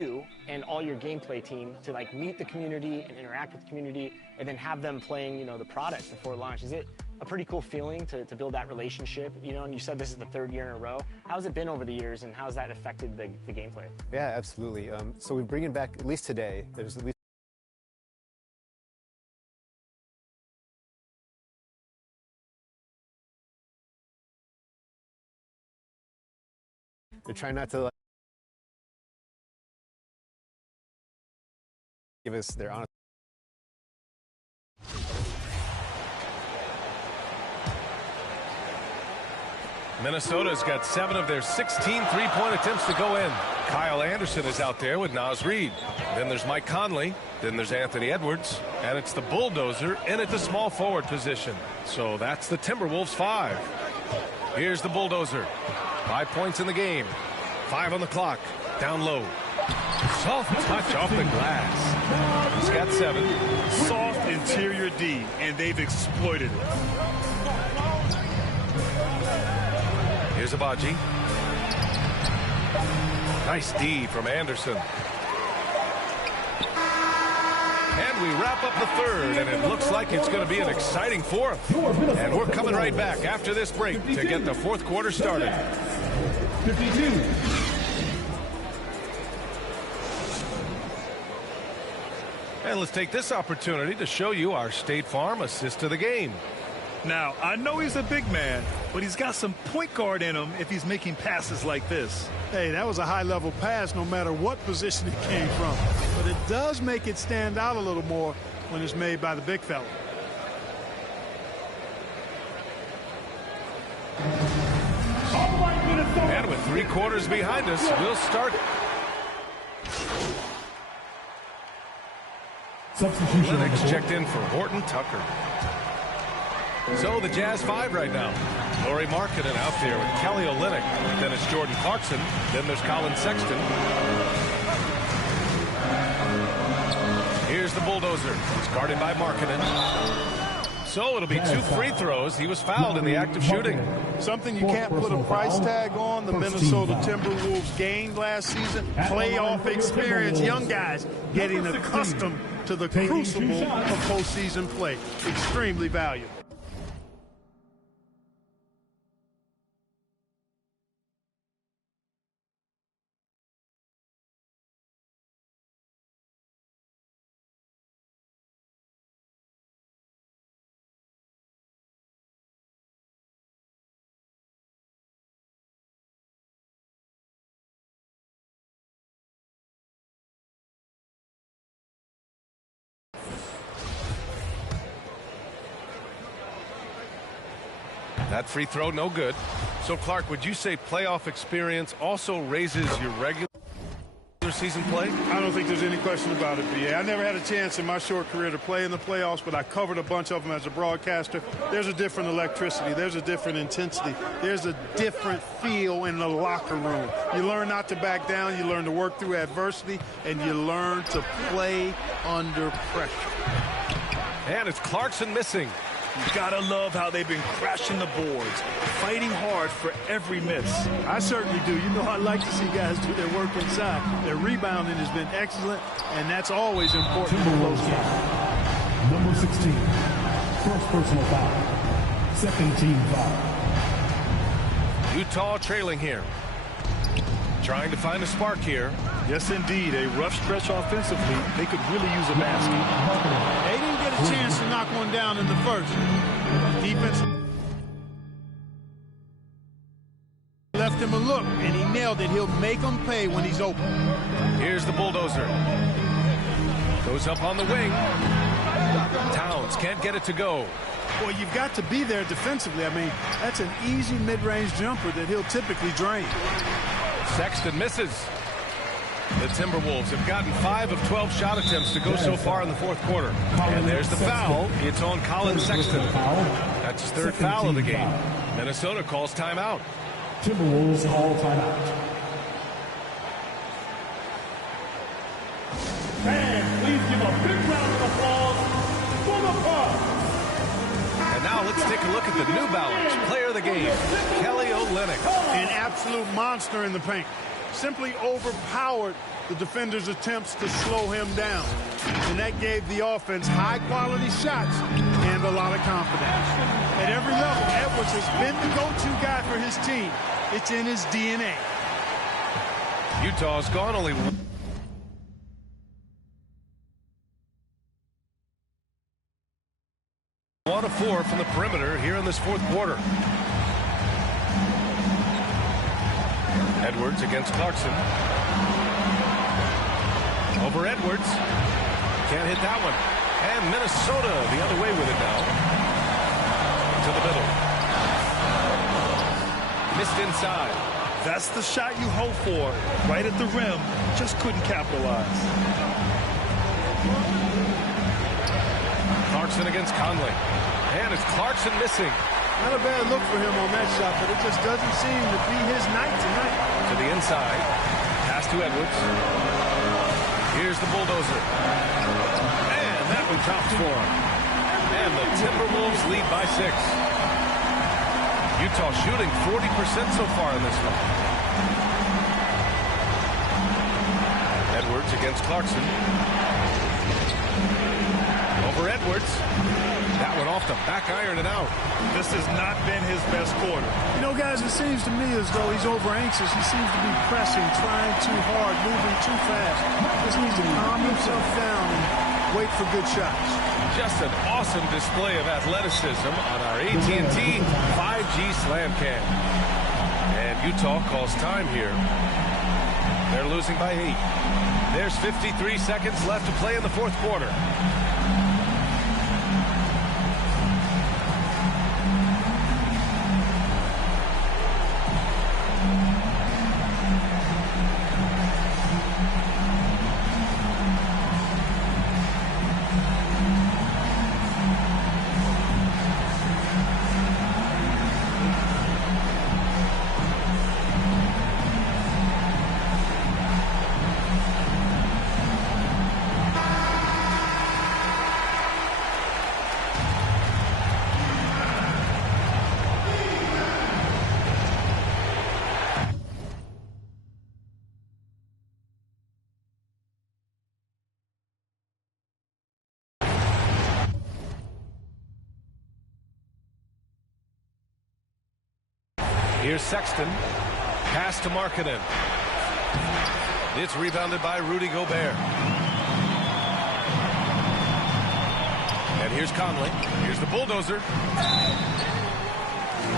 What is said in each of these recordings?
you and all your gameplay team to like meet the community and interact with the community and then have them playing, you know, the product before launch? Is it a pretty cool feeling to build that relationship, you know? And you said this is the third year in a row. How's it been over the years, and how's that affected the gameplay? Yeah, absolutely. So we're bringing back, at least today, there's at least they're trying not to give us their honest. Minnesota's got 7 of their 16 three-point attempts to go in. Kyle Anderson is out there with Naz Reid. Then there's Mike Conley. Then there's Anthony Edwards. And it's the Bulldozer in at the small forward position. So that's the Timberwolves 5. Here's the Bulldozer. 5 points in the game. 5 on the clock. Down low. Soft touch off the glass. He's got 7. Soft interior D, and they've exploited it. Here's Abaji. Nice D from Anderson. And we wrap up the third, and it looks like it's going to be an exciting fourth. And we're coming right back after this break to get the fourth quarter started. 52. And let's take this opportunity to show you our State Farm assist to the game. Now, I know he's a big man, but he's got some point guard in him if he's making passes like this. Hey, that was a high-level pass no matter what position it came from. But it does make it stand out a little more when it's made by the big fella. And with 3 quarters behind us, we'll start. Substitution. Lennox checked in for Horton Tucker. So the Jazz 5 right now. Lauri Markkanen out there with Kelly Olynyk. Then it's Jordan Clarkson. Then there's Colin Sexton. Here's the Bulldozer. He's guarded by Markkanen. So it'll be 2 free throws. He was fouled in the act of shooting. Something you can't put a price tag on. The Minnesota Timberwolves gained last season. Playoff experience. Young guys getting accustomed to the crucible of postseason play. Extremely valuable. That free throw, no good. So, Clark, would you say playoff experience also raises your regular season play? I don't think there's any question about it, B.A. I never had a chance in my short career to play in the playoffs, but I covered a bunch of them as a broadcaster. There's a different electricity. There's a different intensity. There's a different feel in the locker room. You learn not to back down. You learn to work through adversity, and you learn to play under pressure. And it's Clarkson missing. You gotta love how they've been crashing the boards, fighting hard for every miss. I certainly do. You know, I like to see guys do their work inside. Their rebounding has been excellent, and that's always important in close games. Number 16, first personal foul, second team foul. Utah trailing here. Trying to find a spark here. Yes, indeed. A rough stretch offensively. They could really use a basket. They didn't get a chance to knock one down in the first. Defense left him a look, and he nailed it. He'll make them pay when he's open. Here's the Bulldozer. Goes up on the wing. Towns can't get it to go. Boy, you've got to be there defensively. I mean, that's an easy mid-range jumper that he'll typically drain. Sexton misses. The Timberwolves have gotten 5 of 12 shot attempts to go so far in the fourth quarter. And there's the foul. It's on Colin Sexton. That's his 3rd foul of the game. Minnesota calls timeout. Timberwolves call timeout. And please give a big round of applause for the Bucks. And now let's take a look at the New Balance player of the game, Kelly Olynyk. An absolute monster in the paint. Simply overpowered the defender's attempts to slow him down. And that gave the offense high-quality shots and a lot of confidence. At every level, Edwards has been the go-to guy for his team. It's in his DNA. Utah's gone only one. One of 4 from the perimeter here in this fourth quarter. Edwards against Clarkson. Over Edwards. Can't hit that one. And Minnesota the other way with it now. To the middle. Missed inside. That's the shot you hope for. Right at the rim. Just couldn't capitalize. Clarkson against Conley. And it's Clarkson missing. Not a bad look for him on that shot, but it just doesn't seem to be his night tonight. To the inside. Pass to Edwards. Here's the bulldozer. And that one drops for him. And the Timberwolves lead by 6. Utah shooting 40% so far in this one. Edwards against Clarkson. Over Edwards. That one off the back iron and out. This has not been his best quarter. You know, guys, it seems to me as though he's over anxious. He seems to be pressing, trying too hard, moving too fast. Just needs to calm himself down and wait for good shots. Just an awesome display of athleticism on our AT&T 5G Slam Cam. And Utah calls time here. They're losing by 8. There's 53 seconds left to play in the fourth quarter. Here's Sexton. Pass to Markkanen. It's rebounded by Rudy Gobert. And here's Conley. Here's the bulldozer.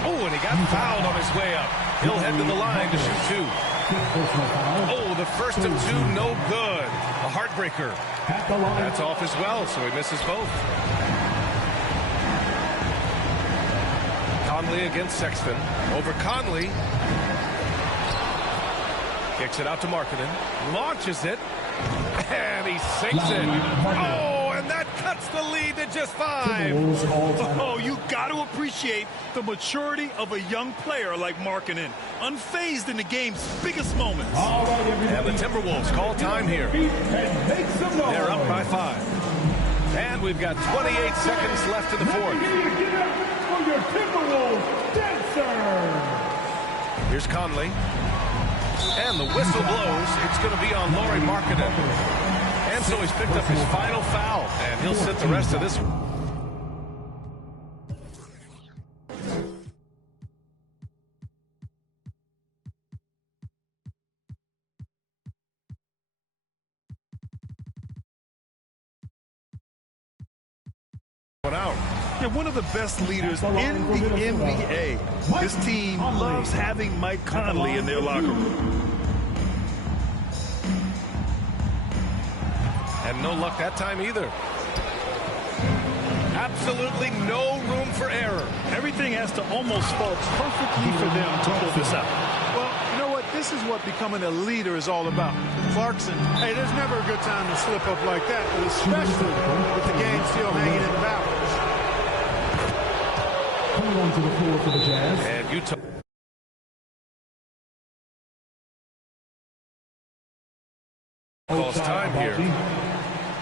Oh, and he got fouled on his way up. He'll head to the line to shoot 2. Oh, the first of 2, no good. A heartbreaker. That's off as well, so he misses both. Conley against Sexton. Over Conley. Kicks it out to Markkanen. Launches it. And he sinks it. Oh, and that cuts the lead to just 5. Oh, you got to appreciate the maturity of a young player like Markkanen. Unfazed in the game's biggest moments. And the Timberwolves call time here. They're up by 5. And we've got 28 seconds left in the fourth. Your Timberwolves dancer. Here's Conley. And the whistle blows. It's going to be on Lauri Markkanen. And so he's picked up his final foul. And he'll sit the rest of this one. Out. They're one of the best leaders in the NBA. This team loves having Mike Conley in their locker room. And no luck that time either. Absolutely no room for error. Everything has to almost fall perfectly for them to pull this out. Well, you know what? This is what becoming a leader is all about. Clarkson, hey, there's never a good time to slip up like that, but especially with the game still hanging in the balance. Coming onto the floor for the Jazz. And Utah. Calls time here.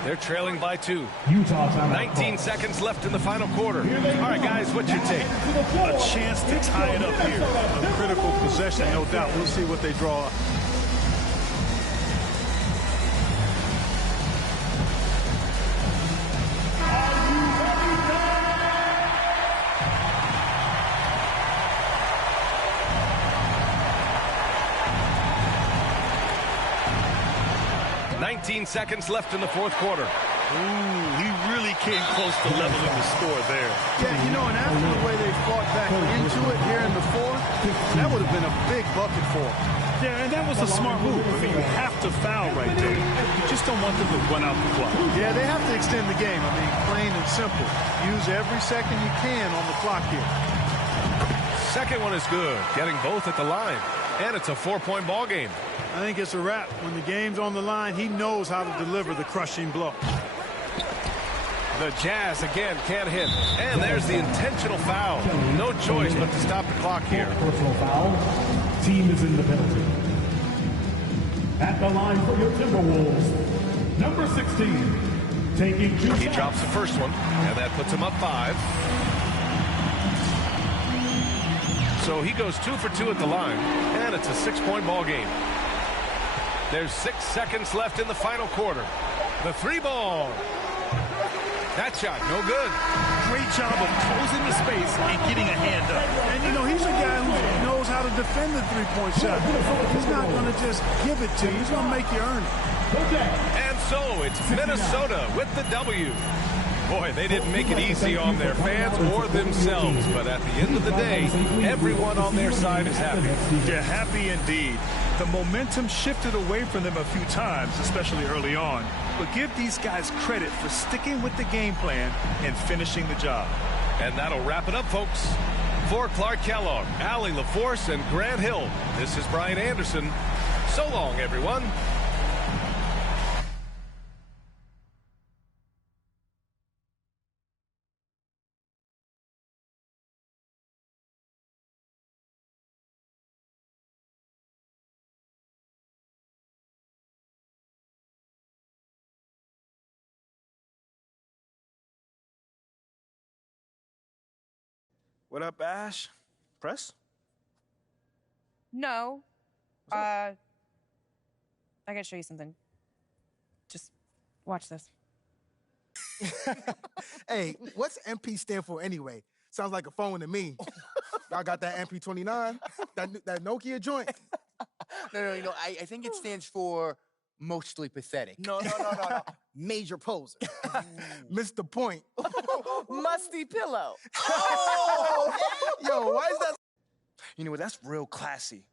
They're trailing by 2. Utah time. 19 seconds left in the final quarter. All right, guys, what's your take? A chance to tie it up here. A critical possession, no doubt. We'll see what they draw. 19 seconds left in the fourth quarter. Ooh, he really came close to leveling the score there. Yeah, you know, and after the way they fought back into it here in the fourth, that would have been a big bucket for them. Yeah, and that was a smart move. I mean, you have to foul right there. You just don't want them to run out the clock. Yeah, they have to extend the game. I mean, plain and simple. Use every second you can on the clock here. Second one is good, getting both at the line. And it's a 4-point ball game. I think it's a wrap. When the game's on the line, he knows how to deliver the crushing blow. The Jazz again can't hit. And there's the intentional foul. No choice but to stop the clock here. Personal foul. Team is in the penalty. At the line for your Timberwolves, number 16, taking 2 He shots. drops the first one, and that puts him up 5. So he goes 2 for 2 at the line, and it's a 6-point ball game. There's 6 seconds left in the final quarter. The 3-ball. That shot, no good. Great job of closing the space and getting a hand up. And, you know, he's a guy who knows how to defend the three-point shot. He's not going to just give it to you. He's going to make you earn it. And so it's Minnesota with the W. Boy, they didn't make it easy on their fans or themselves, but at the end of the day, everyone on their side is happy. Yeah, happy indeed. The momentum shifted away from them a few times, especially early on. But give these guys credit for sticking with the game plan and finishing the job. And that'll wrap it up, folks. For Clark Kellogg, Allie LaForce, and Grant Hill, this is Brian Anderson. So long, everyone. What up, Ash? Press? No. I gotta show you something. Just watch this. Hey, what's MP stand for anyway? Sounds like a phone to me. Y'all got that MP29? That Nokia joint? No, I think it stands for mostly pathetic. No. Major poser. Missed the point. Musty pillow. Oh! Yo, why is that? You know what? That's real classy.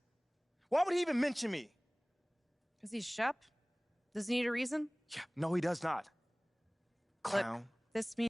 Why would he even mention me? Is he Shep? Does he need a reason? Yeah, no, he does not. Clown. Look, this means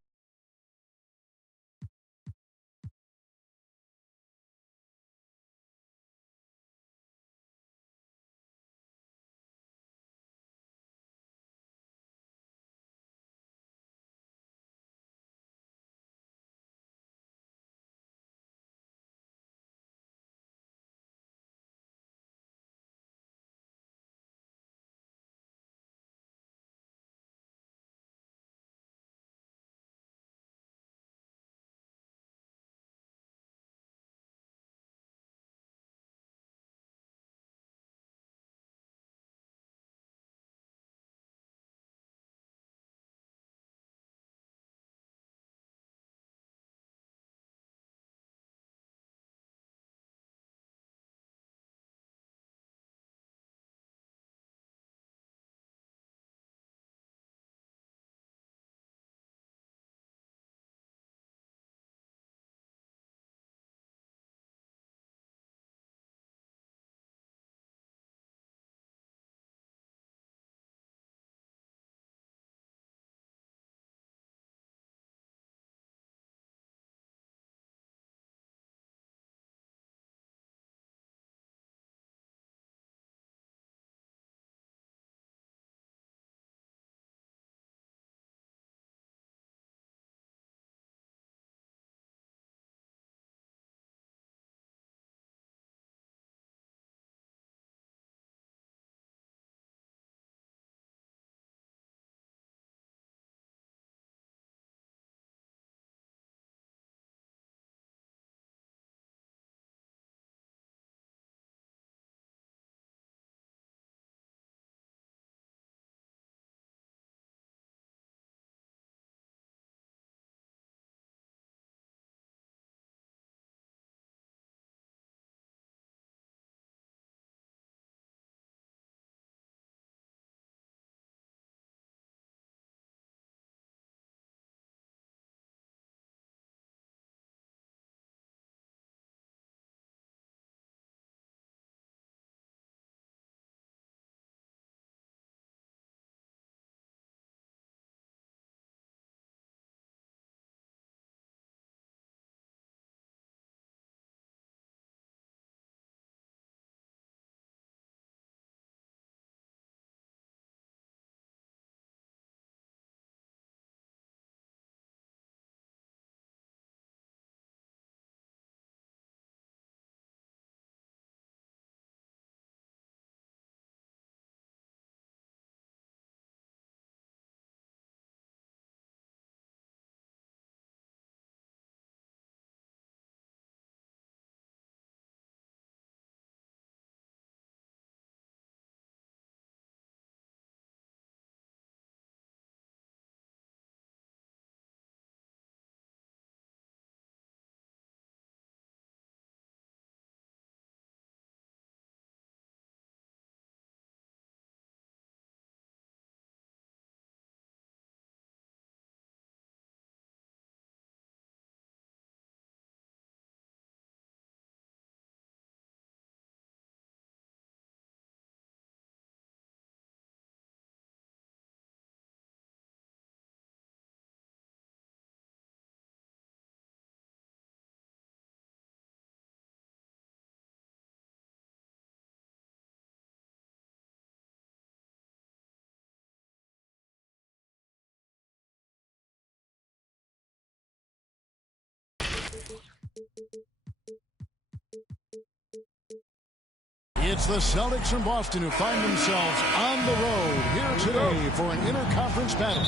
It's the Celtics from Boston who find themselves on the road here today for an interconference battle.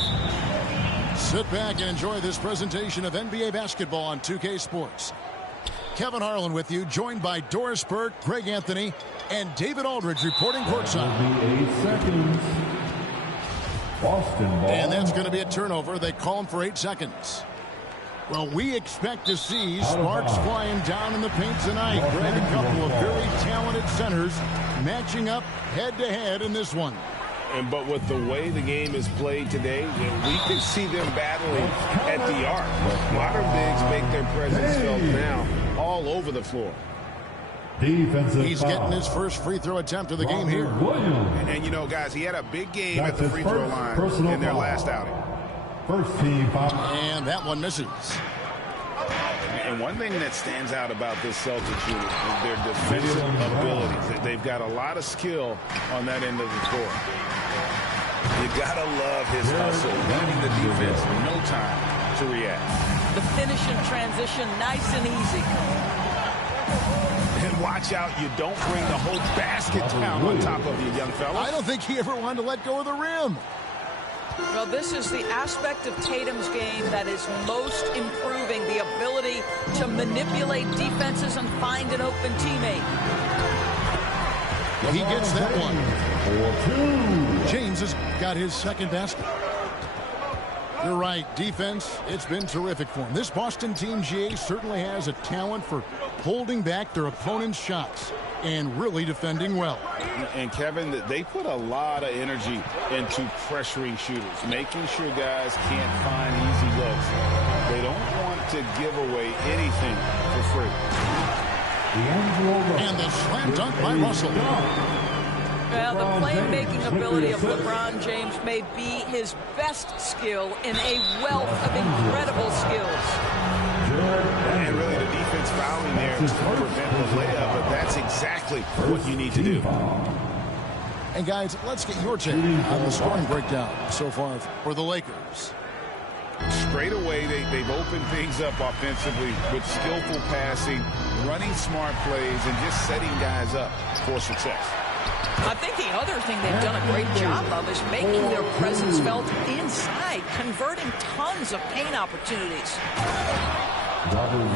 Sit back and enjoy this presentation of NBA basketball on 2K Sports. Kevin Harlan with you, joined by Doris Burke, Greg Anthony, and David Aldridge reporting courtside. 8 seconds. Boston ball. And that's going to be a turnover. They call him for 8 seconds. Well, we expect to see sparks flying down in the paint tonight. Greg, a couple of very talented centers matching up head-to-head in this one. But with the way the game is played today, we could see them battling at the arc. Modern bigs make their presence felt now all over the floor. He's getting his first free throw attempt of the game here. And, you know, guys, he had a big game at the free throw line in their last outing. First team foul. And that one misses. And one thing that stands out about this Celtics unit is their defensive abilities. They've got a lot of skill on that end of the court. You got to love his hustle, leaving the defense no time to react. The finish and transition, nice and easy. And watch out, you don't bring the whole basket down on top of you, young fella. I don't think he ever wanted to let go of the rim. Well, this is the aspect of Tatum's game that is most improving, the ability to manipulate defenses and find an open teammate. He gets that one. James has got his second basket. You're right, defense, it's been terrific for him. This Boston team, GA, certainly has a talent for holding back their opponent's shots and really defending well. And Kevin, they put a lot of energy into pressuring shooters, making sure guys can't find easy looks. They don't want to give away anything for free. And the slam dunk by Russell. Well, the playmaking ability of LeBron James may be his best skill in a wealth of incredible skills. And really the defense fouling there to prevent the layup, but that's exactly what you need to do. And guys, let's get your take on the scoring breakdown so far for the Lakers. Straight away, they've opened things up offensively with skillful passing, running smart plays, and just setting guys up for success. I think the other thing they've done a great job of is making their presence felt inside, converting tons of paint opportunities.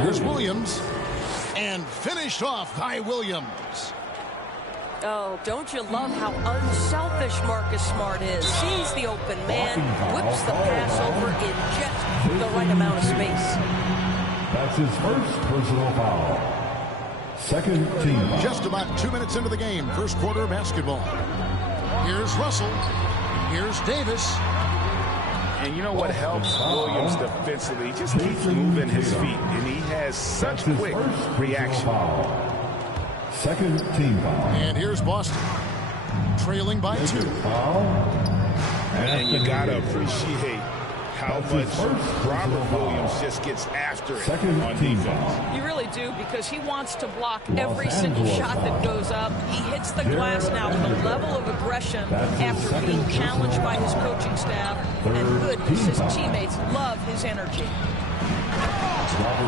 Here's Williams, and finished off by Williams. Oh, don't you love how unselfish Marcus Smart is? Sees the open man, whips the pass over in just the right amount of space. That's his first personal foul. Second team foul. Just about 2 minutes into the game, first quarter of basketball. Here's Russell. Here's Davis. And you know what helps Williams defensively? He just keeps moving his feet, and he has such quick reaction. Second team foul. And here's Boston, trailing by 2. And you got to appreciate how much Robert Williams just gets after it on defense. You really do, because he wants to block every single shot that goes up. He hits the glass now with a level of aggression after being challenged by his coaching staff. And goodness, his teammates love his energy.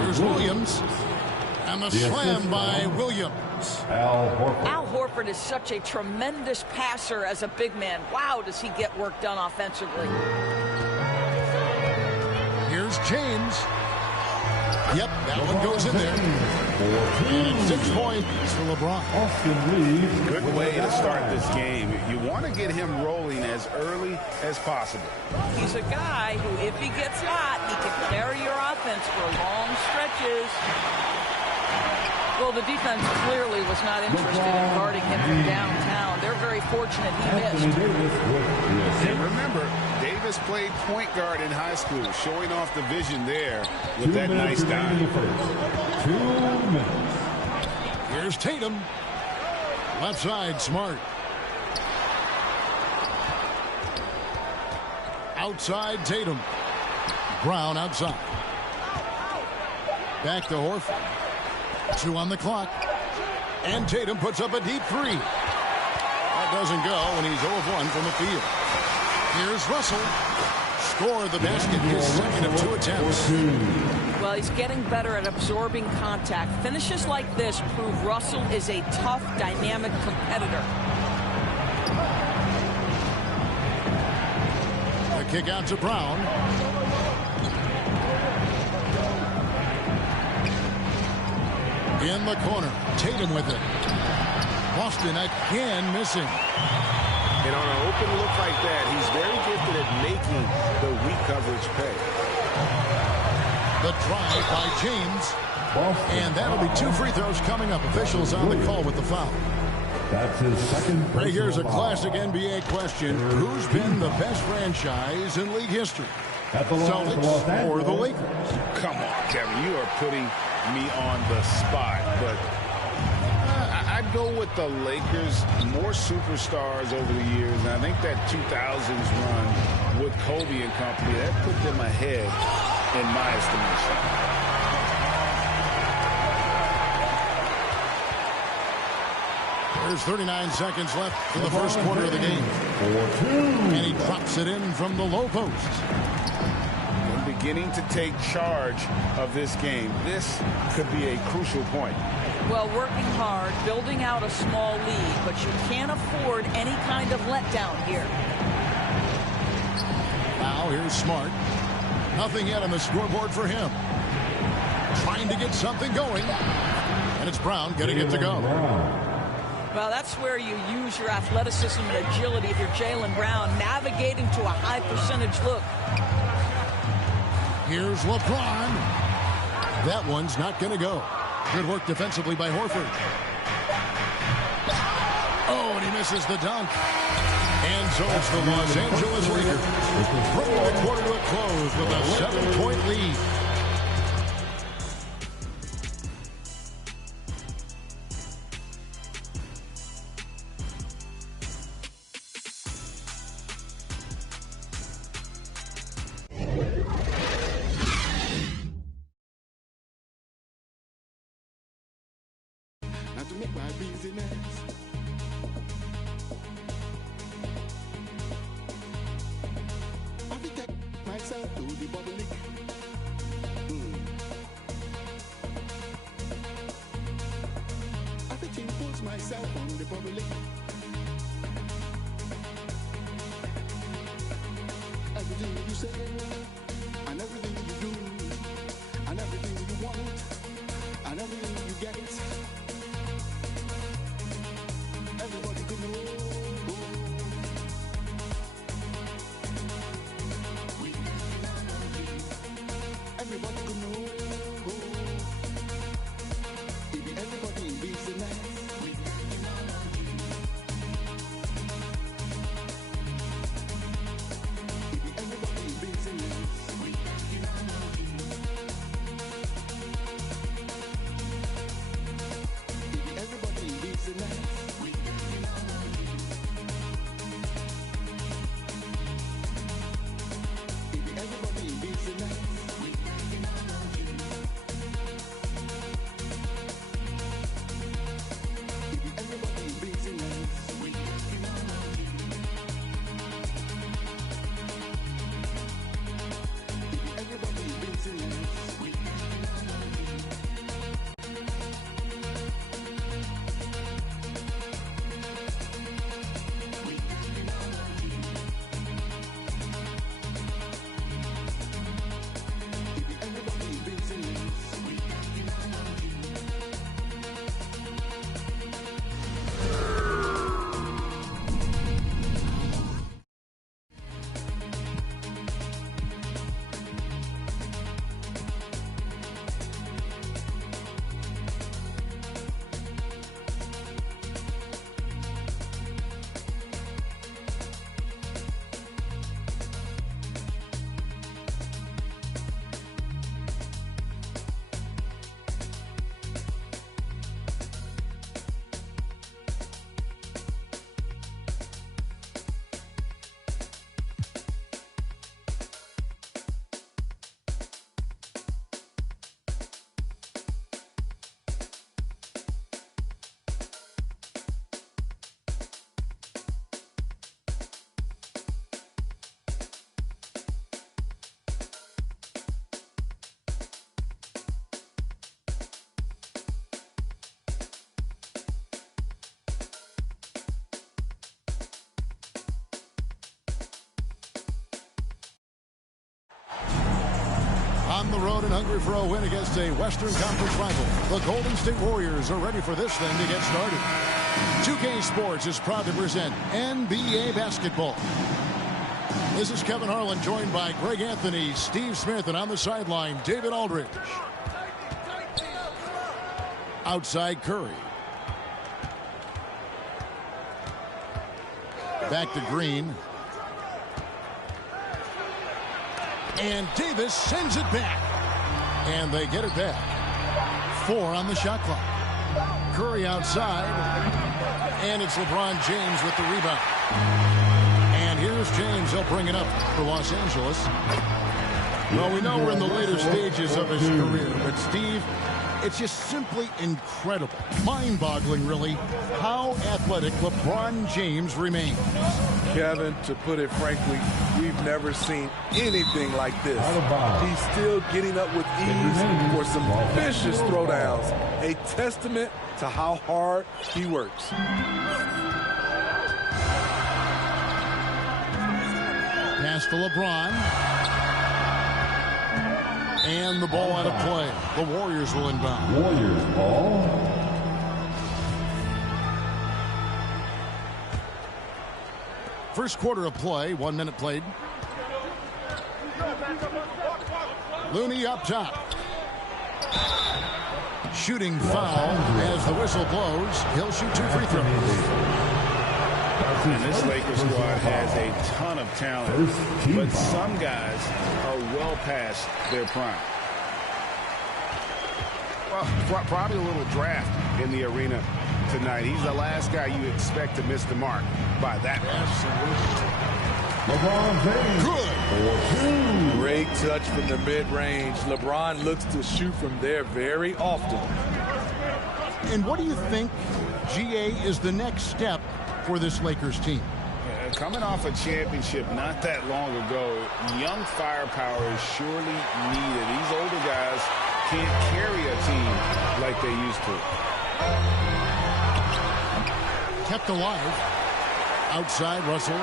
Here's Williams. And the slam by Williams. Al Horford is such a tremendous passer as a big man. Wow, does he get work done offensively. Here's James. Yep, that one goes in there. And 6 points for LeBron. Good way to start this game. You want to get him rolling as early as possible. He's a guy who, if he gets hot, he can carry your offense for long stretches. Well, the defense clearly was not interested in guarding him from downtown. They're very fortunate he missed. And remember, Davis played point guard in high school, showing off the vision there with that nice dive. 2 minutes. Here's Tatum. Left side, Smart. Outside, Tatum. Brown outside. Back to Horford. 2 on the clock. And Tatum puts up a deep 3. That doesn't go, and he's 0 of 1 from the field. Here's Russell. Scored the basket, his second of 2 attempts. Well, Well, he's getting better at absorbing contact. Finishes like this prove Russell is a tough, dynamic competitor. The kick out to Brown. In the corner, Tatum with it. Boston again missing. And on an open look like that, he's very gifted at making the weak coverage pay. The drive by James. And that'll be 2 free throws coming up. Officials on the call with the foul. That's his second. Right, here's a classic NBA question. Who's been the best franchise in league history? Celtics or the Lakers? Come on, Kevin. You are putting me on the spot. But I'd go with the Lakers. More superstars over the years. And I think that 2000s run with Kobe and company, that put them ahead in my estimation. There's 39 seconds left in the first quarter of the game. And he drops it in from the low post. And beginning to take charge of this game. This could be a crucial point. Well, working hard, building out a small lead, but you can't afford any kind of letdown here. Now here's Smart. Nothing yet on the scoreboard for him. Trying to get something going. And it's Brown getting it to go. Well, that's where you use your athleticism and agility if you're Jaylen Brown, navigating to a high percentage look. Here's LeBron. That one's not going to go. Good work defensively by Horford. Oh, and he misses the dunk. And so it's the Los Angeles Lakers bringing the quarter to a close with a 7-point lead. On the road and hungry for a win against a Western Conference rival, the Golden State Warriors are ready for this thing to get started. 2K Sports is proud to present NBA basketball. This is Kevin Harlan, joined by Greg Anthony, Steve Smith, and on the sideline, David Aldridge. Outside Curry. Back to Green. And Davis sends it back. And they get it back. 4 on the shot clock. Curry outside. And it's LeBron James with the rebound. And here's James. He'll bring it up for Los Angeles. Well, we know we're in the later stages of his career, but Steve, it's just simply incredible, mind-boggling, really, how athletic LeBron James remains. Kevin, to put it frankly, we've never seen anything like this. He's still getting up with ease for some vicious throwdowns, a testament to how hard he works. Pass to LeBron. And the ball out of play. The Warriors will inbound. Warriors ball. First quarter of play, 1 minute played. Looney up top. Shooting foul as the whistle blows. He'll shoot 2 free throws. And this Lakers squad has a ton of talent, but some guys are well past their prime. Well, probably a little draft in the arena tonight. He's the last guy you expect to miss the mark by that much. Good. Great touch from the mid-range. LeBron looks to shoot from there very often. And what do you think, GA, is the next step for this Lakers team? Coming off a championship not that long ago, young firepower is surely needed. These older guys can't carry a team like they used to. Kept alive. Outside, Russell.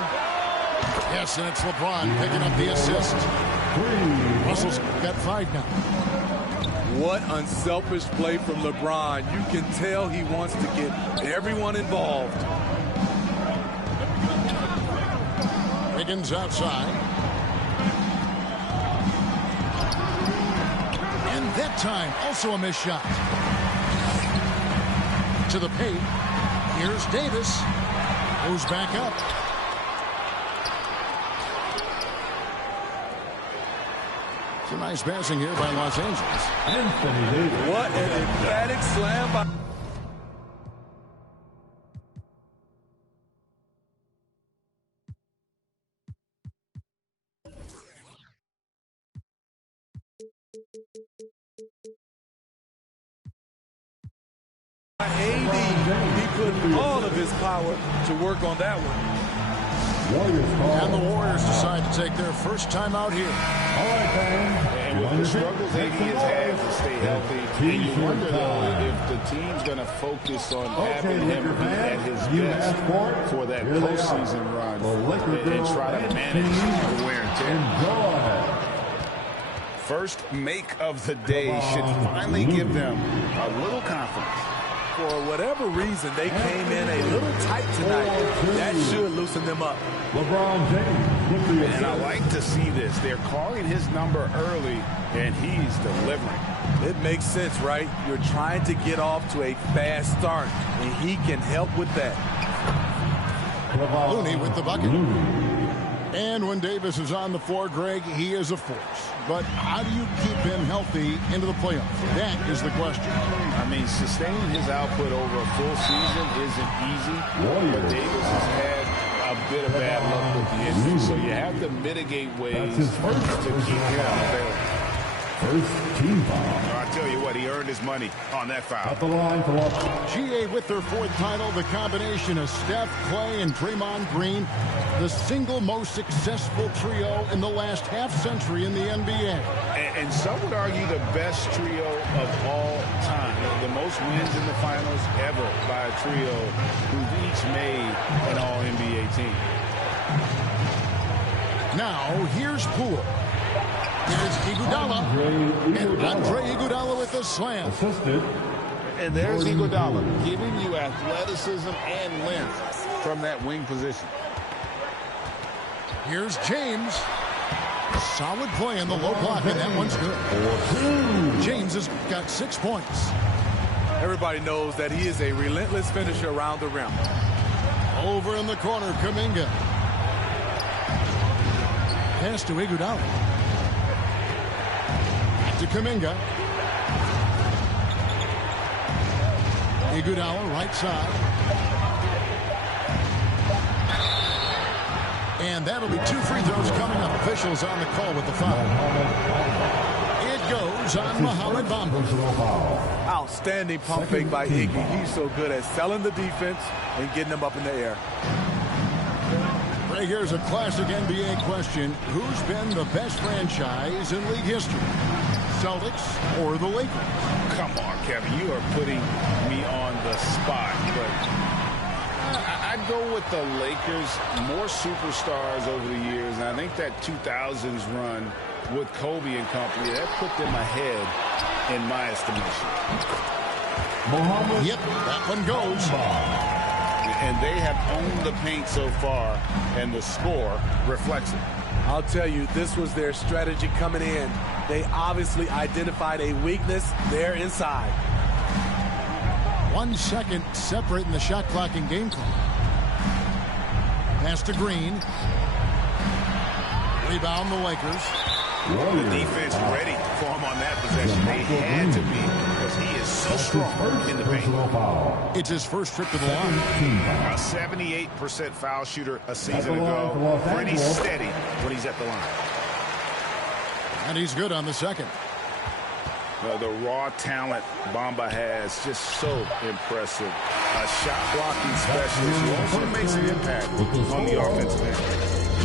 Yes, and it's LeBron picking up the assist. Russell's got 5 now. What unselfish play from LeBron. You can tell he wants to get everyone involved. Higgins outside. And that time, also a missed shot. To the paint. Here's Davis. Goes back up. It's a nice passing here by Los Angeles. What an emphatic slam by... He put all of his power to work on that one. And the Warriors decide to take their first time out here. And with the struggles AD has had to stay healthy, and you wonder, though, if the team's going to focus on having him be at his best for that postseason run and try to manage the wear and tear. First make of the day should finally give them a little confidence. For whatever reason, they came in a little tight tonight. That should loosen them up. LeBron James. And I like to see this. They're calling his number early, and he's delivering. It makes sense, right? You're trying to get off to a fast start, and he can help with that. Looney with the bucket. And when Davis is on the floor, Greg, he is a force. But how do you keep him healthy into the playoffs? That is the question. I mean, sustaining his output over a full season isn't easy. But Davis has had a bit of bad luck with the injury, so you have to mitigate ways to keep him available. First team foul. I tell you what, he earned his money on that foul. At the line for GA with their 4th title, the combination of Steph, Clay, and Draymond Green, the single most successful trio in the last half-century in the NBA. And some would argue the best trio of all time. The most wins in the finals ever by a trio who've each made an All-NBA team. Now, here's Poole. Here's Iguodala. And Andre Iguodala with the slam. Assisted. And there's Iguodala giving you athleticism and length from that wing position. Here's James. Solid play in the low block, and that one's good. James has got 6 points. Everybody knows that he is a relentless finisher around the rim. Over in the corner, Kuminga. Pass to Iguodala. To Kuminga. Iguodala, right side. And that'll be 2 free throws coming up. Officials on the call with the foul. It goes on Mohamed Bamba. Outstanding pump fake by Iggy. He's so good at selling the defense and getting them up in the air. Ray, here's a classic NBA question. Who's been the best franchise in league history? Celtics or the Lakers? Come on, Kevin. You are putting me on the spot. But I'd go with the Lakers. More superstars over the years. And I think that 2000s run with Kobe and company, that put them ahead in my estimation. Yep, that one goes. And they have owned the paint so far, and the score reflects it. I'll tell you, this was their strategy coming in. They obviously identified a weakness there inside. 1 second separating the shot clock and game clock. Pass to Green. Rebound the Lakers. The defense ready for him on that possession. They had to be, because he is so strong in the paint. It's his first trip to the line. A 78% foul shooter a season ago. Pretty steady when he's at the line. And he's good on the second. The raw talent Bamba has, just so impressive. A shot blocking specialist who also makes an impact on the offensive end.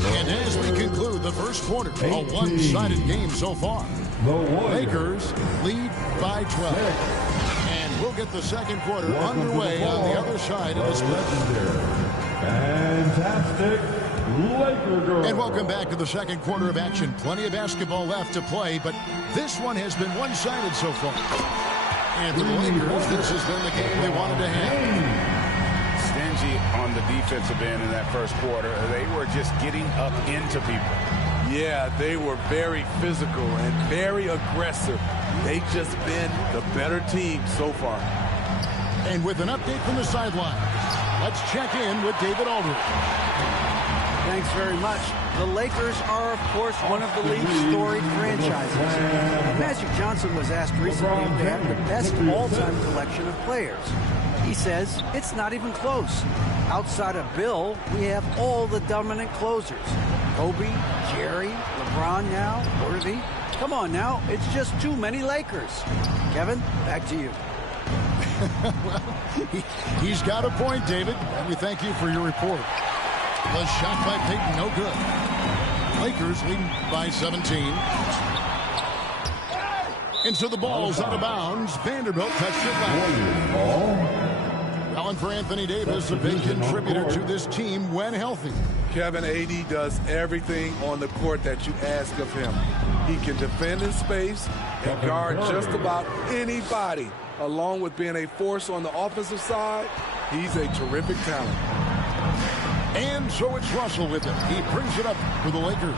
And as we conclude the first quarter, a one-sided game so far. The Lakers lead by 12. And we'll get the second quarter underway on the other side of the split. Fantastic Laker girl. And welcome back to the second quarter of action. Plenty of basketball left to play, but this one has been one-sided so far. And for the Lakers, this has been the game they wanted to have. Stingy on the defensive end in that first quarter. They were just getting up into people. Yeah, they were very physical and very aggressive. They've just been the better team so far. And with an update from the sideline, let's check in with David Aldridge. Thanks very much. The Lakers are, of course, one of the league's storied franchises. Magic Johnson was asked recently if they have the best all-time collection of players. He says it's not even close. Outside of Bill, we have all the dominant closers. Kobe, Jerry, LeBron now, Worthy. Come on now, it's just too many Lakers. Kevin, back to you. Well, he's got a point, David, and we thank you for your report. The shot by Payton, no good. Lakers leading by 17. And so the ball's out of bounds. Vanderbilt touched it last. Well, for Anthony Davis, a big contributor to this team when healthy. Kevin, AD does everything on the court that you ask of him. He can defend in space and guard just about anybody. Along with being a force on the offensive side, he's a terrific talent. And so it's Russell with it. He brings it up for the Lakers.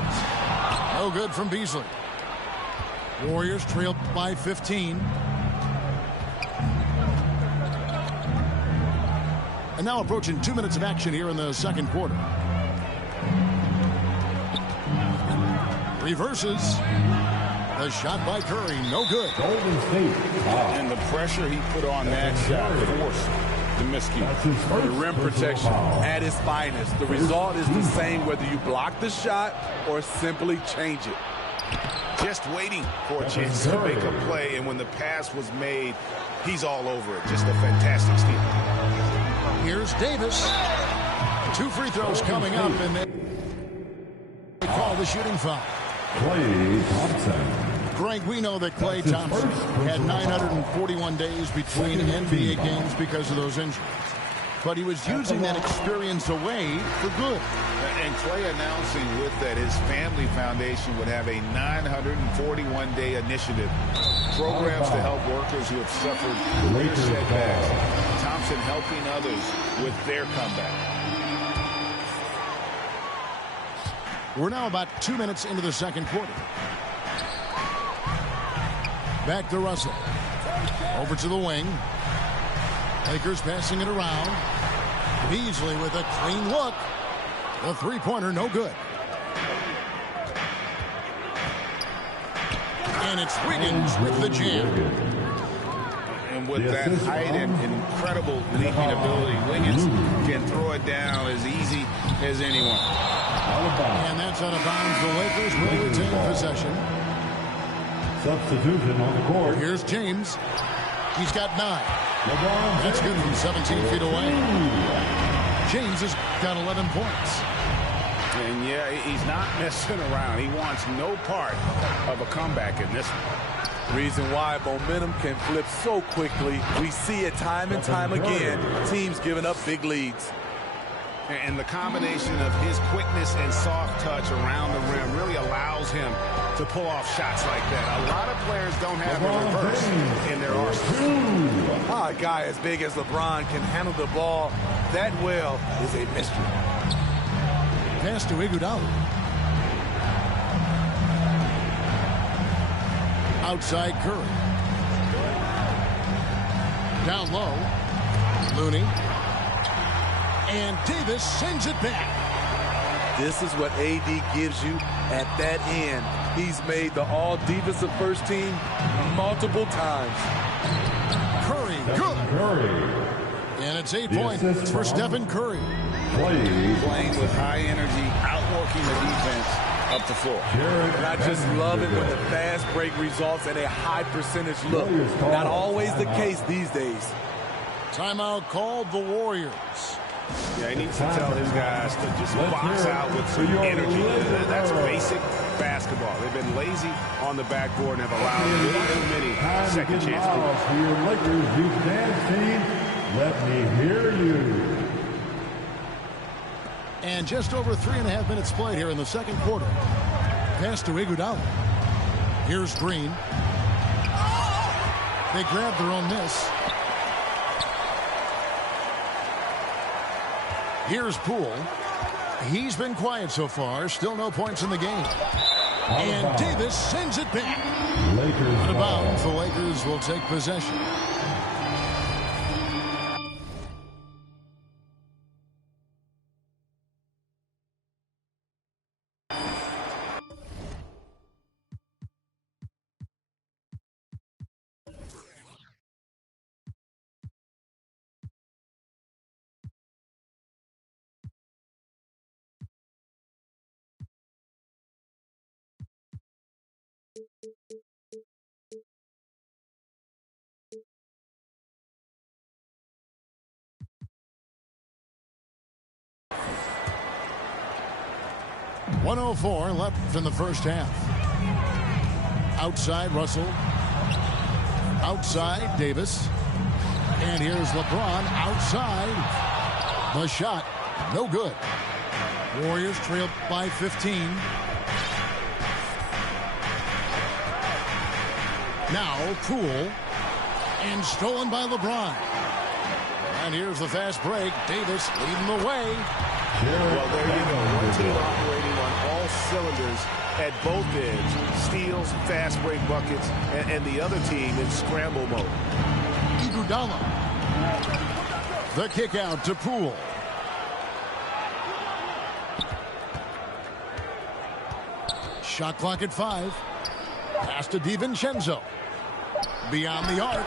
No good from Beasley. Warriors trailed by 15. And now approaching 2 minutes of action here in the second quarter. Reverses. The shot by Curry, no good. Golden State. And the pressure he put on that shot forced the miscue. The rim protection at its finest. The result is the same whether you block the shot or simply change it. Just waiting for a chance to make a play, and when the pass was made, he's all over it. Just a fantastic steal. Here's Davis. 2 free throws coming up, and they call the shooting foul. Klay Thompson. Greg, we know that Klay Thompson had 941 days between NBA games because of those injuries. but he was using that experience away for good. And Clay announcing with that his family foundation would have a 941-day initiative, programs to help workers who have suffered career setbacks. Thompson helping others with their comeback. We're now about 2 minutes into the second quarter. Back to Russell. Over to the wing. Lakers passing it around. Beasley with a clean look. The three-pointer, no good. And it's Wiggins with the jam. And with that height and incredible leaping ability, Wiggins can throw it down as easy as anyone. And that's out of bounds. The Lakers will retain possession. Substitution on the court. Here's James. He's got 9. That's good from 17 feet away. James has got 11 points. And yeah, he's not messing around. He wants no part of a comeback in this one. Reason why momentum can flip so quickly. We see it time and time again. Teams giving up big leads. And the combination of his quickness and soft touch around the rim really allows him to pull off shots like that. A lot of players don't have a reverse in their arsenal. A guy as big as LeBron can handle the ball that well is a mystery. Pass to Iguodala. Outside Curry. Down low. Looney. And Davis sends it back. This is what AD gives you at that end. He's made the all-defensive first team multiple times. Curry, good. And it's 8 points for Stephen Curry. Playing with high energy, outworking the defense up the floor. And I just love it when the fast break results in a high percentage look. Not always the case these days. Timeout called the Warriors. Yeah, he needs to tell his guys to just box out with some energy. That's basic basketball. They've been lazy on the backboard and have allowed too many second chances. For your Lakers youth dance team, let me hear you. And just over 3.5 minutes played here in the second quarter. Pass to Iguodala. Here's Green. They grab their own miss. Here's Poole. He's been quiet so far. Still no points in the game. And Davis sends it back. Out of bounds, the Lakers will take possession. .104 left in the first half. Outside Russell. Outside Davis. And here's LeBron outside. The shot, no good. Warriors trail by 15. Now Poole. And stolen by LeBron. And here's the fast break. Davis leading the way. Well, there you go. One team operating on all cylinders at both ends. Steals, fast break buckets, and the other team in scramble mode. Iguodala. The kick out to Poole. Shot clock at 5. Pass to DiVincenzo. Beyond the arc.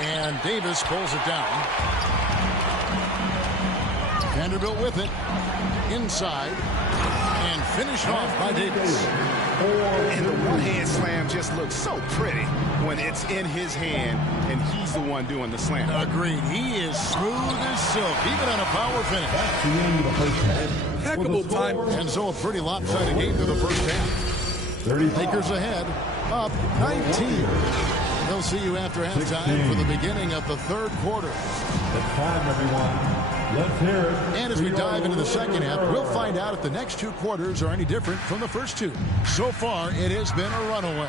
And Davis pulls it down. Vanderbilt with it. Inside. And finished off by Davis. And the one-hand slam just looks so pretty when it's in his hand and he's the one doing the slam. Agreed. He is smooth as silk, even on a power finish. That's the end of the first half. Impeccable time. And so a pretty lopsided game to the first half. 30 Lakers ahead, up 19. We'll see you after halftime for the beginning of the third quarter. It's time, everyone. Let's hear it. And as we dive into the second half, we'll find out if the next two quarters are any different from the first two. So far, it has been a runaway.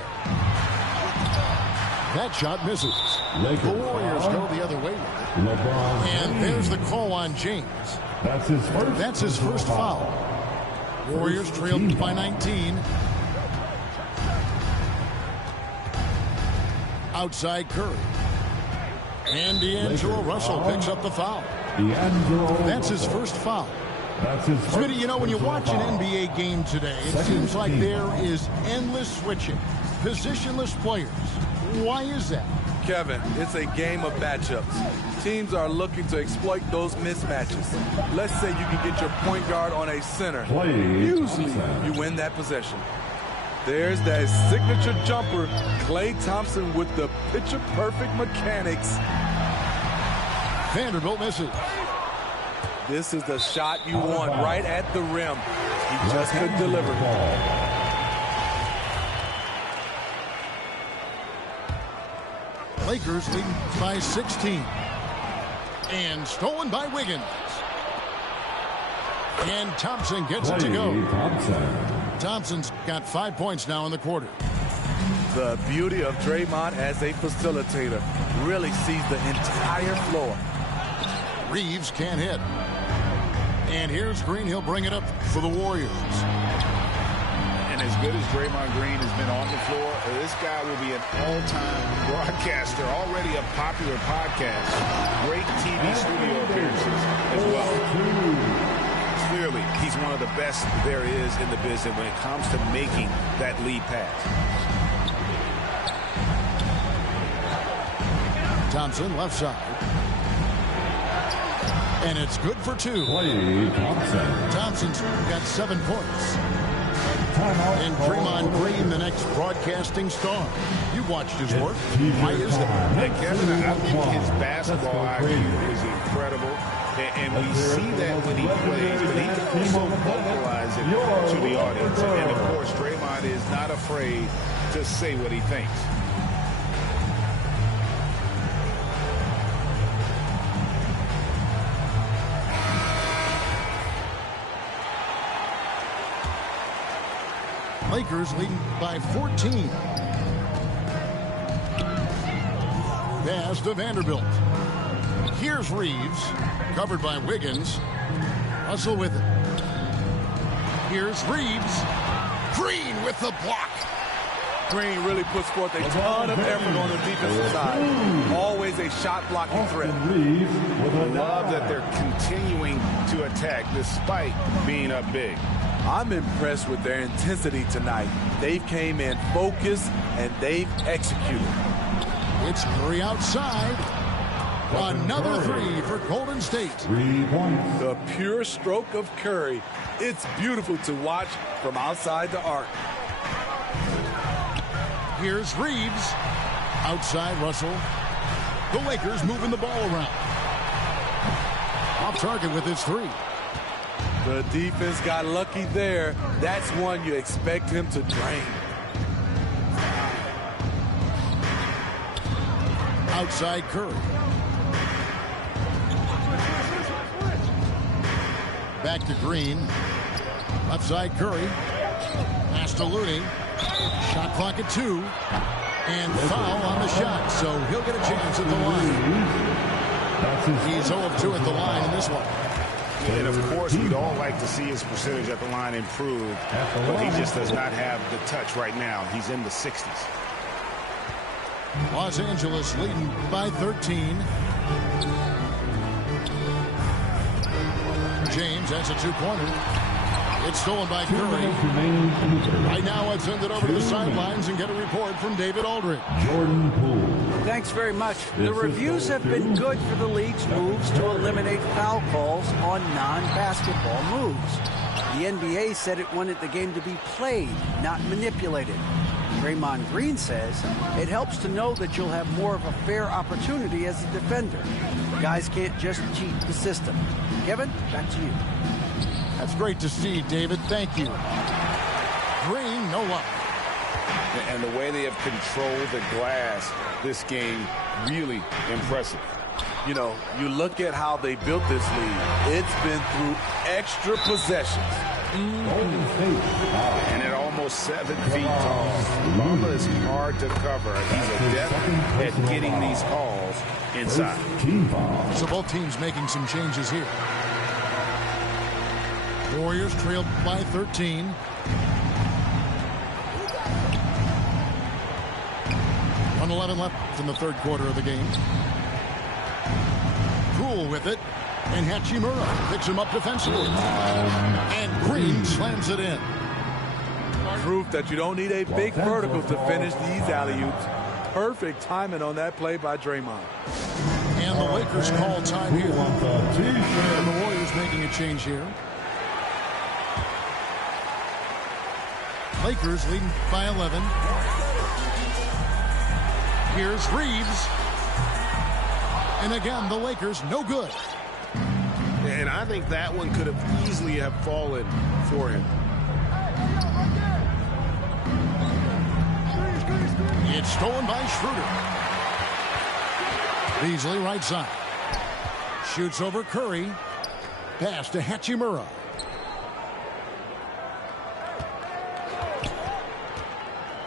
That shot misses. The Warriors go the other way with it. And there's the call on James. That's his first foul. Warriors trailed by 19. Outside Curry. And D'Angelo Russell picks up the foul. That's his first foul. Smitty, you know, when you watch an NBA game today, it seems like there is endless switching, positionless players. Why is that? Kevin, it's a game of matchups. Teams are looking to exploit those mismatches. Let's say you can get your point guard on a center. Usually, you win that possession. There's that signature jumper, Klay Thompson with the picture-perfect mechanics. Vanderbilt misses. This is the shot you want right at the rim. He just couldn't deliver. Lakers leading by 16. And stolen by Wiggins. And Thompson gets it to go. Thompson's got 5 points now in the quarter. The beauty of Draymond as a facilitator. Really sees the entire floor. Reeves can't hit. And here's Green. He'll bring it up for the Warriors. And as good as Draymond Green has been on the floor, this guy will be an all-time broadcaster, already a popular podcast. Great TV studio appearances as well. Clearly, he's one of the best there is in the business when it comes to making that lead pass. Thompson left side. And it's good for two. Thompson's got 7 points. And Draymond Green, the next broadcasting star. You watched his work. Why is that? Hey, Kevin, I think his basketball IQ is incredible. And we see that when he plays, but he can also vocalize it to the audience. And, of course, Draymond is not afraid to say what he thinks. Lakers leading by 14. Pass to Vanderbilt. Here's Reeves, covered by Wiggins. Russell with it. Here's Reeves. Green with the block. Green really puts forth a ton of effort on the defensive side. Always a shot blocking threat. Love that they're continuing to attack despite being up big. I'm impressed with their intensity tonight. They've came in focused and they've executed. It's Curry outside. Another three for Golden State. 3 points. The pure stroke of Curry. It's beautiful to watch from outside the arc. Here's Reeves. Outside Russell. The Lakers moving the ball around. Off target with his three. The defense got lucky there. That's one you expect him to drain. Outside Curry. Back to Green. Left side Curry. Pass to Looney. Shot clock at 2. And foul on the shot, so he'll get a chance at the line. He's 0 of 2 at the line in this one. And, of course, we'd all like to see his percentage at the line improve, but he just does not have the touch right now. He's in the 60s. Los Angeles leading by 13. James, that's a two-pointer. It's stolen by Curry. Right now, let's send it over to the sidelines and get a report from David Aldridge. Jordan Poole. Thanks very much. The reviews have been good for the league's moves to eliminate foul calls on non-basketball moves. The NBA said it wanted the game to be played, not manipulated. Draymond Green says it helps to know that you'll have more of a fair opportunity as a defender. Guys can't just cheat the system. Kevin, back to you. That's great to see, David. Thank you. Green, no luck. And the way they have controlled the glass this game, really impressive. You know, you look at how they built this lead. It's been through extra possessions. And at almost 7 feet tall, Bamba is hard to cover. He's adept at getting these calls inside. So both teams making some changes here. Warriors trailed by 13. .11 left in the third quarter of the game. Poole with it, and Hachimura picks him up defensively. And Green slams it in. Proof that you don't need a big vertical to finish these alley-oops. Perfect timing on that play by Draymond. And the Lakers call time here. And the Warriors making a change here. Lakers leading by 11. Here's Reeves. And again, the Lakers no good. And I think that one could have easily have fallen for him. It's stolen by Schroeder. Beasley right side. Shoots over Curry. Pass to Hachimura.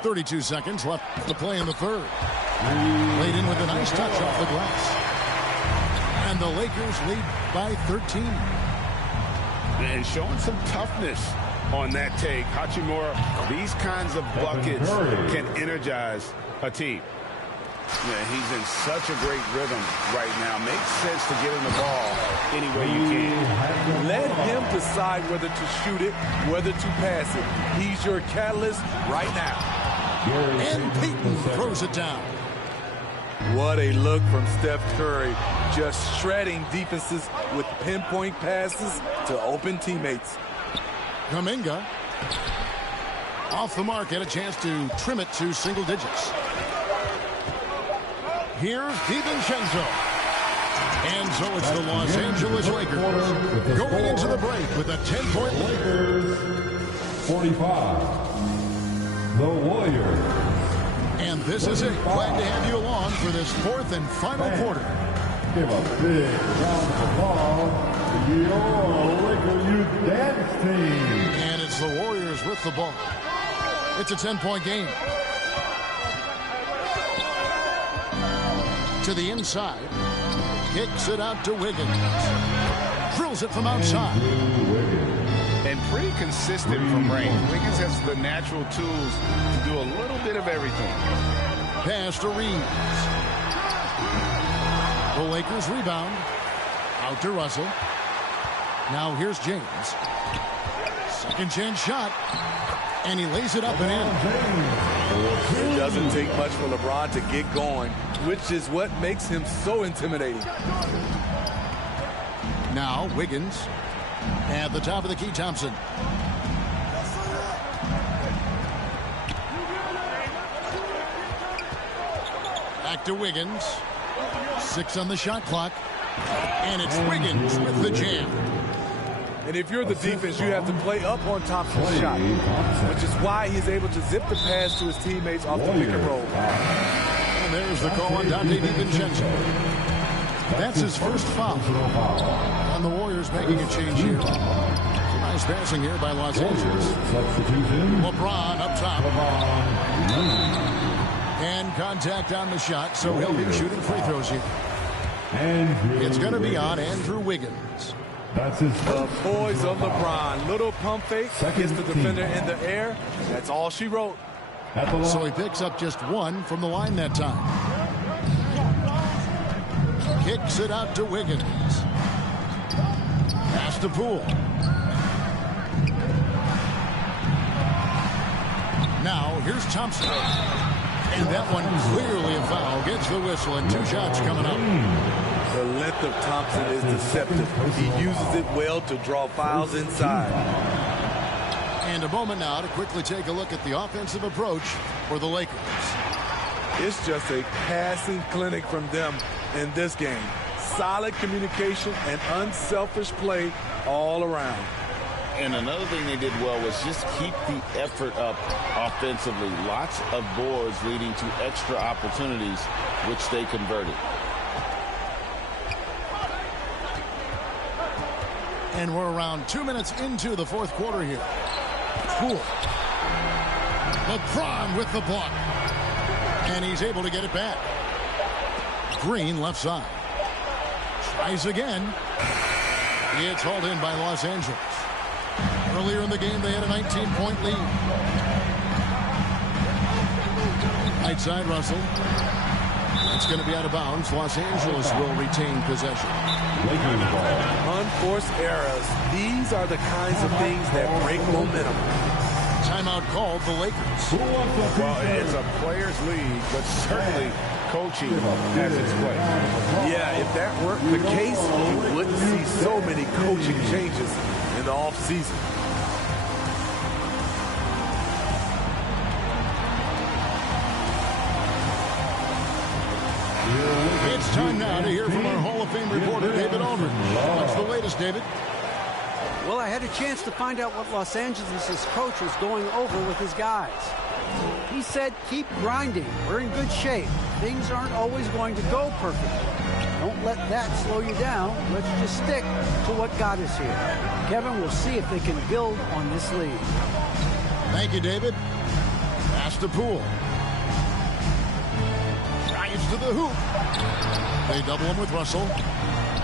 .32 seconds left to play in the third. Laid in with a nice touch off the glass. And the Lakers lead by 13. And showing some toughness on that take. Hachimura, these kinds of buckets can energize a team. Yeah, he's in such a great rhythm right now. Makes sense to get him the ball any way you can. Let him decide whether to shoot it, whether to pass it. He's your catalyst right now. And Peyton throws it down. What a look from Steph Curry. Just shredding defenses with pinpoint passes to open teammates. Kuminga off the mark, had a chance to trim it to single digits. Here's DiVincenzo. And so it's the Los Angeles Lakers going into the break with a 10-point lead. Lakers 45. The Warriors. And this is it. Glad to have you along for this fourth and final quarter. Give a big round of applause to your Laker Youth Dance Team. And it's the Warriors with the ball. It's a 10-point game. To the inside. Kicks it out to Wiggins. Drills it from outside. And pretty consistent from range. Wiggins has the natural tools to do a little bit of everything. Pass to Reeves. The Lakers rebound. Out to Russell. Now here's James. Second chance shot. And he lays it up and in. It doesn't take much for LeBron to get going, which is what makes him so intimidating. Now Wiggins. At the top of the key, Thompson. Back to Wiggins. 6 on the shot clock. And it's Wiggins with the jam. And if you're the defense, you have to play up on Thompson's shot, which is why he's able to zip the pass to his teammates off the pick and roll. And there's the call on Dante DiVincenzo. That's his first foul. And the Warriors making a change here. Nice passing here by Los Angeles. LeBron up top. And contact on the shot, so he'll be shooting free throws here. It's going to be on Andrew Wiggins. That's his the poise of LeBron. Little pump fake, gets the defender in the air. That's all she wrote. So he picks up just 1 from the line that time. Kicks it out to Wiggins. Pass to Poole. Now here's Thompson. And that one clearly a foul. Gets the whistle and 2 shots coming up. The length of Thompson is deceptive. He uses it well to draw fouls inside. And a moment now to quickly take a look at the offensive approach for the Lakers. It's just a passing clinic from them in this game. Solid communication and unselfish play all around. And another thing they did well was just keep the effort up offensively. Lots of boards leading to extra opportunities, which they converted. And we're around 2 minutes into the fourth quarter here. Poole. LeBron with the block. And he's able to get it back. Green left side. Tries again. It's hauled in by Los Angeles. Earlier in the game, they had a 19-point lead. Right side, Russell. It's going to be out of bounds. Los Angeles will retain possession. Unforced errors. These are the kinds of things that break momentum. Timeout called the Lakers. Well, it's a players' league, but certainly coaching has its place. Yeah, if that weren't the case, you wouldn't see so many coaching changes in the offseason. It's time now to hear from our Hall of Fame reporter, David Aldridge. What's the latest, David? Well, I had a chance to find out what Los Angeles' coach was going over with his guys. He said, keep grinding. We're in good shape. Things aren't always going to go perfectly. Don't let that slow you down. Let's just stick to what got us here. Kevin, we'll see if they can build on this lead. Thank you, David. Pass to Poole. Drives to the hoop. They double him with Russell.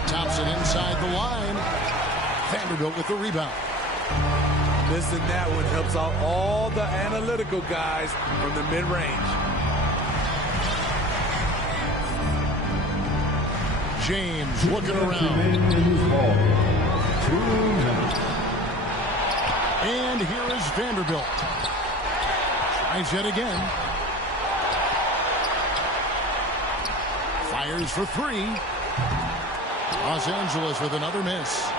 Thompson inside the line. Vanderbilt with the rebound. Missing that one helps out all the analytical guys from the mid-range. James looking around. And here is Vanderbilt. Tries yet again. Fires for three. Los Angeles with another miss.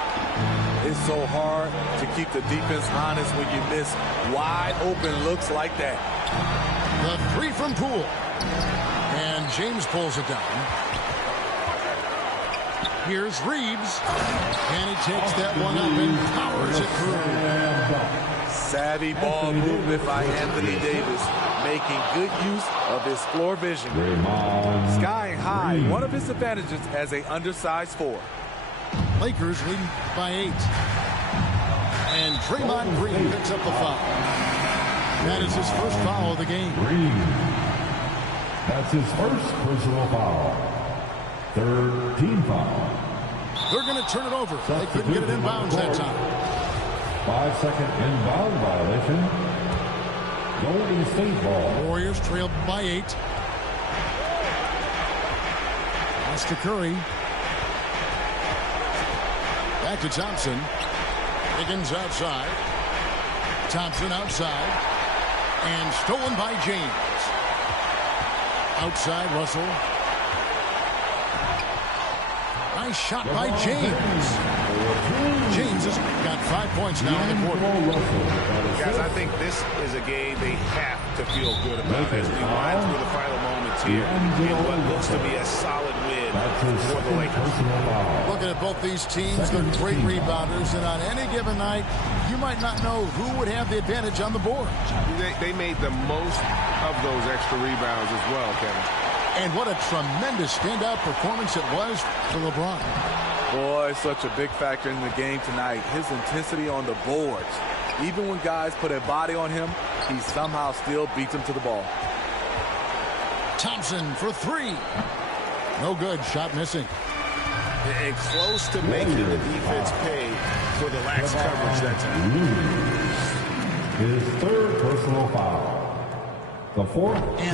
It's so hard to keep the defense honest when you miss wide open looks like that. The three from Poole. And James pulls it down. Here's Reeves. And he takes that one up and powers it through. Savvy ball movement by Anthony Davis, making good use of his floor vision. Skying high, one of his advantages as an undersized four. Lakers lead by 8. And Draymond Green picks up the foul. That is his first foul of the game. Green. That's his first personal foul. Third team foul. They're going to turn it over. They couldn't get it in bounds that time. 5-second inbound violation. Golden State ball. Warriors trailed by 8. Pass to Curry. Back to Thompson. Higgins outside. Thompson outside. And stolen by James. Outside, Russell. Nice shot by James. James has got 5 points now in the quarter. Guys, I think this is a game they have to feel good about as we wind through the final moments here in what looks to be a solid win for the Lakers. Looking at both these teams, they're great rebounders, and on any given night, you might not know who would have the advantage on the board. They made the most of those extra rebounds as well, Kevin. And what a tremendous standout performance it was for LeBron. Boy, such a big factor in the game tonight. His intensity on the boards. Even when guys put a body on him, he somehow still beats them to the ball. Thompson for three. No good. Shot missing. And close to making the defense pay for the lax coverage that time. His third personal foul. The fourth.